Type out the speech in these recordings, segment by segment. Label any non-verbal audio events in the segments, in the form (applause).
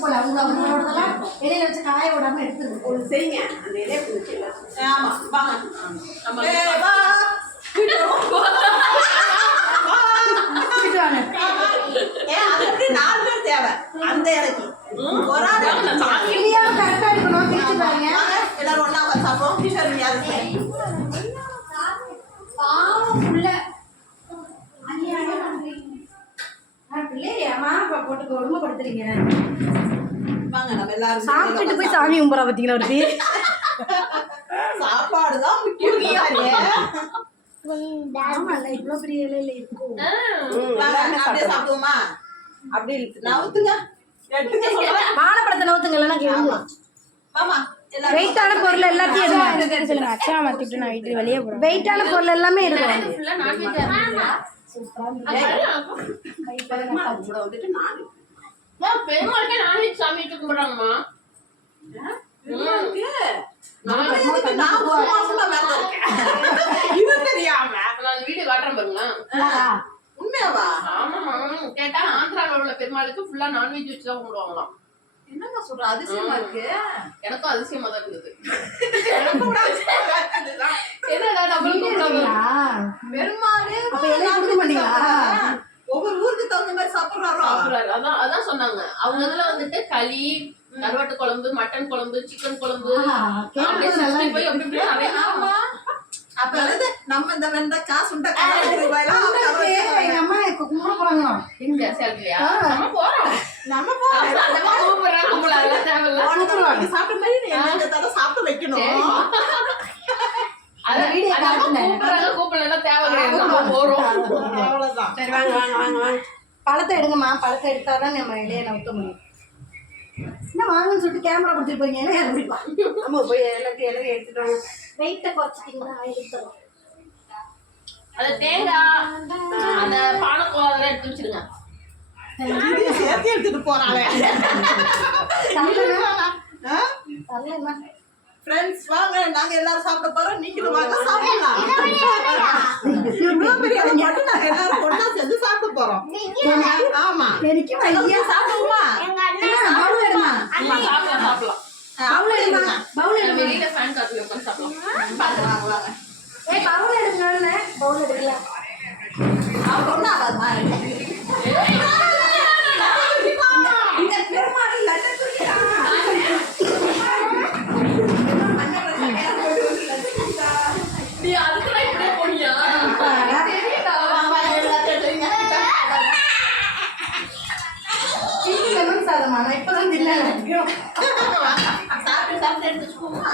போல அவங்க அவங்களோடதெல்லாம் இலையில வச்சு காய விடாம எடுத்துருது ஒன்று செய்யுங்க. அந்த இலையை ஆமா வாங்க. நாலு பேர் தேவை. அந்த இலைக்கு. ஒரு பிள்ளையாமா போட்டு கொடுமைப்படுத்துறீங்க வாங்க நம்ம எல்லாரும் சாப்பிட்டுட்டு போய் சாமி கும்பிட்றா பார்த்தீங்களா ஒரு சாப்பாடு தான் முக்கியம் ஆமா இல்ல இவ்வளோ பெரிய இலையில இருக்கும் வாங்க, அப்படியே சாப்பிடுவோமா? அப்படி நவுத்துங்க. எடுத்துக்க சொல்றேன் வாழைப்பழத்தை நோத்துங்க இல்லைன்னா கேளுங்க ஆமா. எல்லாரும் வெயிட்டான பொருள் எல்லாத்தையும் எடுங்க. சொல்லுங்க அச்சா மாத்திட்டு நான் வெளியே போறேன். வெயிட்டான பொருள் எல்லாமே இருக்கும் வந்துட்டு பெருமாளுக்கே நான்வெஜ் சாமி கும்பிடுறாங்கம்மா பெருமாளுக்கு நான் இது தெரியாம நான் காட்டுறேன் பாருங்களேன் உண்மையாவா ஆமா கேட்டா ஆந்திராவில் உள்ள பெருமாளுக்கு ஃபுல்லா நான்வெஜ் வச்சு தான் கும்பிடுவாங்களாம். என்னங்க சொல்ற? அதிசயமா இருக்கு. எனக்கும் அதிசயமா தான் இருக்குதுதான். (laughs) என்னடா நம்மளுக்கு பெருமாளே? ஒவ்வொரு ஊருக்கு தகுந்த மாதிரி சாப்பிடுறாரோ. அதான் அதான் சொன்னாங்க. அவங்க இதுல வந்துட்டு களி கருவாட்டு குழம்பு மட்டன் குழம்பு சிக்கன் குழம்பு. அப்படியே கேட்கறது நல்லா 65 அப்படி இப்படி நிறைய ஆமா. அப்ப வந்து நம்ம இந்த ரூபாயெல்லாம் எங்க அம்மா கும்பிட போறாங்க நம்ம போறோம் நம்ம போறோம் அதெல்லாம் கூப்பிடுறேன் கூப்பிடல அதெல்லாம் தேவையில்ல போன தடவை நீங்க சாப்பிட்ட மாதிரி நீ என்ன இந்த தடவை சாப்பிட்டு வைக்கணும் அத வீடியோ காட்டுனேன். கூப்பிடுறாங்க கூப்பிடல தேவை கிடையாது நம்ம போறோம் அவ்வளவுதான் சரி வாங்க வாங்க வாங்க வாங்க பழத்தை எடுங்கம்மா. பழத்தை எடுத்தாதான் நம்ம இலையை நவுத்த முடியும். என்ன வாங்கன்னு சொல்லிட்டு கேமரா கொடுத்துட்டு என்ன யார் பிடிப்பா நம்ம போய் எல்லாத்தையும் இலையை எடுத்துட்டு வாங்க. வெயிட்டை குறைச்சிட்டிங்கன்னா எடுத்துரும் அந்த தேங்காய் அந்த பானக்கோ அதெல்லாம் எடுத்து வச்சிருங்க. எடுத்துட்டு போறாளே. ஃப்ரெண்ட்ஸ் வாங்க நாங்க எல்லாரும் சாப்பிட போறோம். நீங்களும் வாங்க சாப்பிடலாம். இவ்வளவு பெரிய மட்டன் நாங்க எல்லாரும் ஒண்ணா சேர்ந்து சாப்பிட போறோம். ஆமா. எனக்கு ஐயா சாப்பிடுவோமா. சில்லி லெமன் சாதமா நான் இப்பதான் தின்னு சாப்பிட்டு சாப்பிட்டு எடுத்து வச்சுக்கோமா?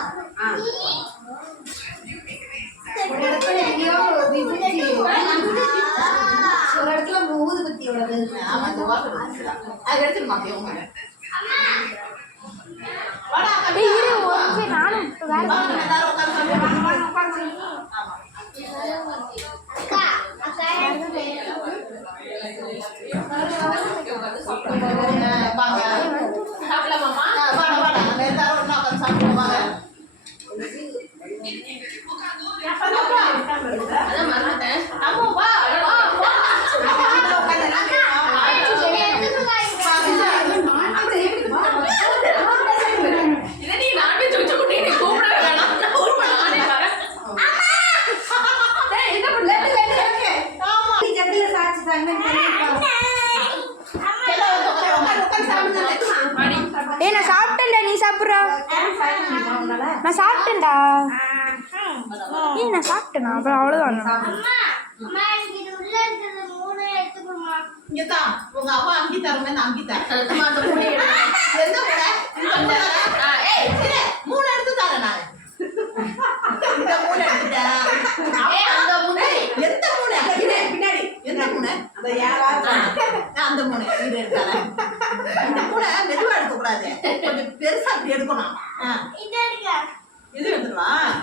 ஒரு இடத்துல எங்கேயோ விபூதி ஒரு இடத்துல வாக்கு அது எடுத்துருமா நிமிஷம் நானும் 来来 நான் சாப்பிட்டேன்டா ஏய் நான் சாப்பிட்டேனா அப்புறம் அவ்வளோதான் உங்க அம்மா அங்கி தரமே அங்கி தரேன் அந்த மூணை? எடுத்து தரேன் நானு. இந்த மூணு எடுத்துட்டேன். அந்த எந்த மூணு? பின்னாடி. எந்த மூணு? ஆ, அந்த மூணு. இரு, எடுத்துறேன். இந்த மூணை மெதுவா எடுக்கக்கூடாது. கொஞ்சம் பெருசா அப்படி எடுக்கணும். mind.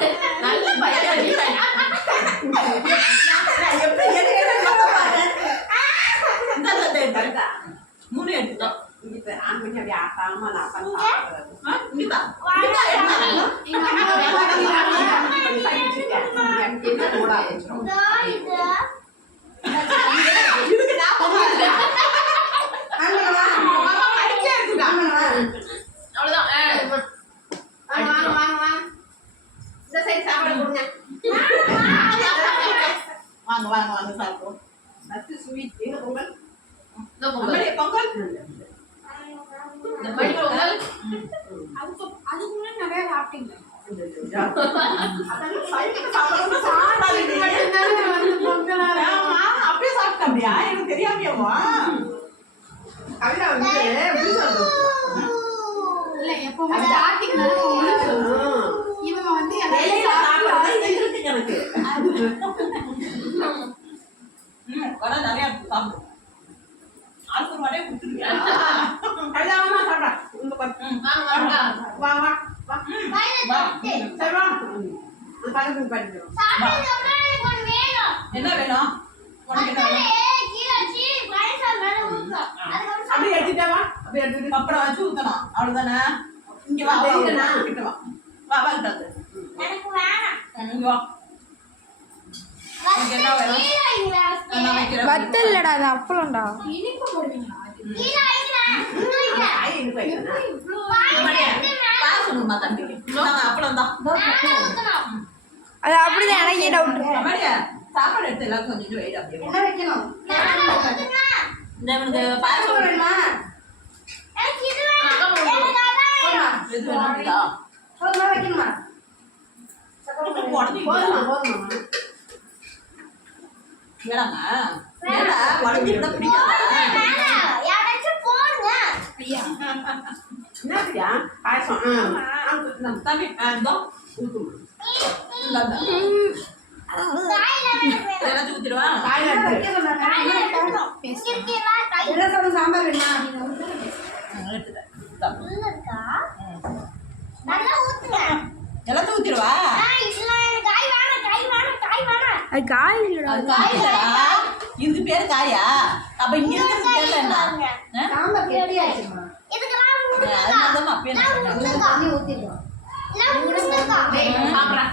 வாங்க வாங்க சாப்பிடுவோம். பொங்கல். பொங்கல். பொங்கல். அப்படியே சாப்பிட்டேன் அப்படியா? எனக்கு தெரியாமையாவா கவிதா வந்து எப்படி சொல்றது வெளியில சாப்பிடுறது இருக்குங்க எனக்கு ம், வடை நிறைய சாப்பிடு ஆளுக்கு ஒரு வடையை கொடுத்துருக்கியா கவிதா வாமா சாப்பிட்றேன் உங்க பத்து வாங்க வாங்க. வா வா வா. வா. சரி வா. இது பக்கத்துக்கு பண்ணிக்கிறோம் என்ன வேணும்? வேணும்? அப்படியே எடுத்துட்டா வா. அப்படியே எடுத்துட்டு. பப்படம் வச்சு ஊத்தணும். அவ்வளவுதானே? இங்க வா வா, தெரியுதுண்ணா. வா கிட்ட வா. வா வா கிட்ட வந்து. ம், இங்க வா. உனக்கு என்ன வேணும் வத்தல் இல்லடா அது அப்பளம்டா. இனிப்பு தான் அது அப்படிதான் எனக்கே டவுட் சாப்பாடு எடுத்து எல்லாம் கொஞ்சம் வெயிட் அப்படியே என்ன வைக்கணும்? இந்த இவனுக்கு பாயசம் சக்கரை வேணுமா? போதுமா வைக்கணுமா? போதுமா போதுமா வேணாமா ஏடா உடஞ்சிருந்தா பிடிக்காதா என்னதுயா பாயசம் ஆ நம்ம தம்பி ஆ, இந்தோ ஊத்துமா இந்தாங்க. எல்லாத்தையும் ஊத்திடுவா? காய் என்ன எடுத்து வைக்க சொன்னாங்க? என்ன வைக்கணும்? என்ன சாதம் சாம்பார் வேணுமா? ம், எடுத்துட்டேன் இந்தா. நல்லா ஊத்துங்க. எல்லாத்தையும் ஊத்திடுவா ஆ, இதுல காய் வேணாம் காய் வேணாம் காய் வேணாம் அது காய் இல்லடா இதுக்கு பேரு காயா? அப்ப இங்க இருக்கிறது பேர்ல என்ன? கெட்டியாச்சுமா. சாப்பிட்றேன்.